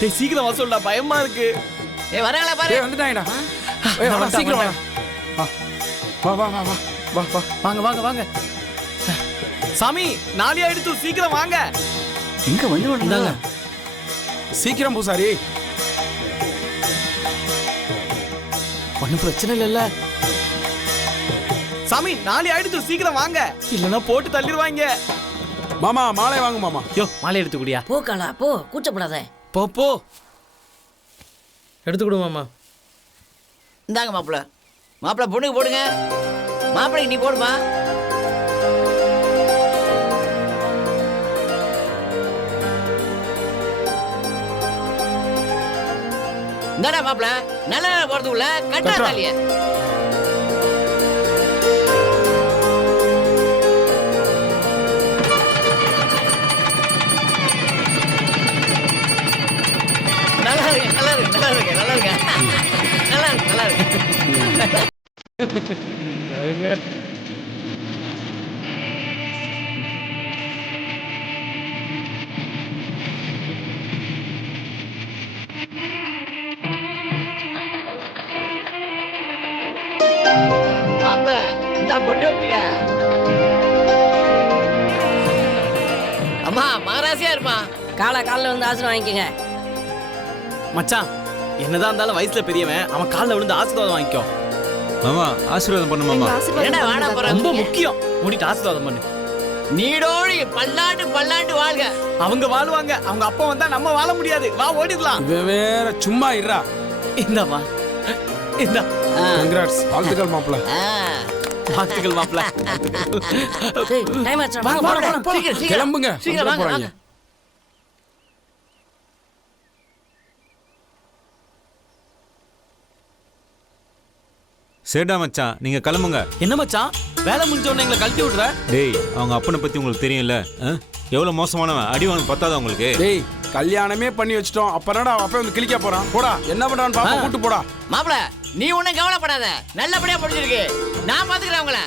டேய் சீக்கிரம் வர சொல்டா, பயமா இருக்கு. ஏய் வராங்களா பாரு. டேய் வந்துட்டாங்கடா. ஏய் வா சீக்கிரம் வா. வா வா வா வா வா வா. வாங்க வாங்க வாங்க. சாமி 4 ஆயிடுச்சு, சீக்கிரம் வாங்க. இங்க வந்து வந்தாங்க. சீக்கிரம் பூசாரி. ஒன்னும் பிரச்சனை இல்ல. சாமி 4 ஆயிடுச்சு, சீக்கிரம் வாங்க, இல்லனா போட்டு தள்ளிடுவாங்க. மாமா மாலை வாங்க மாமா. யோ மாலை எடுத்து குடியா. போ காலா போ, கூச்சப்படாத. போ போ எடுத்து கொடு மாமா. இந்தாங்க மாப்பிள்ள. மாப்பிள்ள பொண்ணுக்கு போடுங்க. மாப்பிள்ளைக்கு நீ போடுமா. இந்தாடா மாப்பிள்ள, நல்ல நேரம் போறதுக்குள்ள கட்டா தாலிய. நல்லா இருக்கு நல்லா இருக்கு நல்லா இருக்கு நல்லா இருக்கு நல்லா இருக்கு நல்லா இருக்கு. அம்மா மகராசியா இருமா. காலைல வந்து ஆசீர்வாதம் வாங்கிக்கங்க. மச்சான் என்னதான் இருந்தாலும் வயசுல பெரியவன், அவன் கால்ல விழுந்து ஆசீர்வாதம் வாங்கிக்கோ. மாமா ஆசீர்வாதம் பண்ணு மாமா. என்ன வாடா போற, ரொம்ப முக்கியம். மூடிட்டு ஆசீர்வாதம் பண்ணு. நீடோடி பல்லாண்டு பல்லாண்டு வாழ்க. அவங்க வாழ்வாங்க, அவங்க அப்பா வந்தா நம்ம வாழ முடியாது. வா ஓடிடலாம். இவன் வேற சும்மா இருடா. இந்தாமா இந்தா. கங்க்ராட்ஸ். வாழ்த்துக்கள் மாப்பிள்ள. வாழ்த்துக்கள் மாப்பிள்ள. டேய் டைம் ஆச்சு. வாங்க போலாம். சீக்கிரம் சீக்கிரம் கிளம்புங்க. சீக்கிரம் வாங்க போறாங்க. வாங்க. சேடா மச்சான் நீங்க கிளம்புங்க. என்ன மச்சான் வேலை முடிஞ்ச உடனே எங்களை கழட்டி விடுற? டேய் அவங்க அப்பனை பத்தி உங்களுக்கு தெரியும்ல, எவ்வளவு மோசமானவன். அடி வாங்க பத்தாத உங்களுக்கு. டேய் கல்யாணமே பண்ணி வச்சிட்டோம், அப்பறடா அப்ப வந்து கிளிக்க போறான். போடா என்ன பண்றான்னு பாப்பா, கூட்டி போடா. மாப்பிள நீ ஒண்ணும் கவலைப்படாத, நல்லபடியா படிச்சிருக்கு. நான் பாத்துக்கிறேன் உங்களை.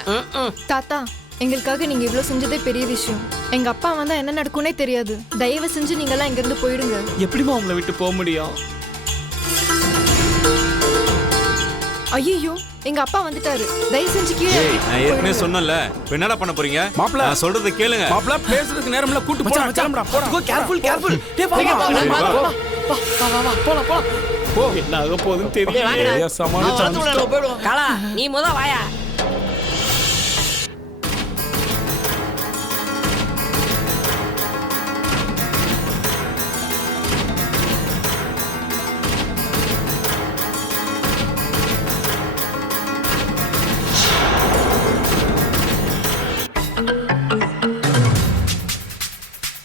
தாத்தா, எங்களுக்காக நீங்க இவ்ளோ செஞ்சதே பெரிய விஷயம். எங்க அப்பா வந்தா என்ன நடக்கும்னே தெரியாது. தயவு செஞ்சு நீங்க எல்லாம் இங்க இருந்து போயிடுங்க. எப்படிமா உங்களை விட்டு போக முடியும்? ஐயோ, எங்க அப்பா வந்துட்டாரு. தயவு செஞ்சு கீழே டேய் நான் ஏற்கனவே சொன்னல, இப்ப என்னடா பண்ண போறீங்க? மாப்பிள நான் சொல்றத கேளுங்க. மாப்பிள பேசுறதுக்கு நேரம்ல கூட்டி போடா. கிளம்புடா போடா. கோ கேர்ஃபுல் கேர்ஃபுல். டேய் வா வா வா போலாம் போலாம். போ என்ன ஆக போகுதுன்னு டேய், வாங்கடா. தெரியல. சமாளிச்சு போயிடுவோம். காலா நீ முத வாயா.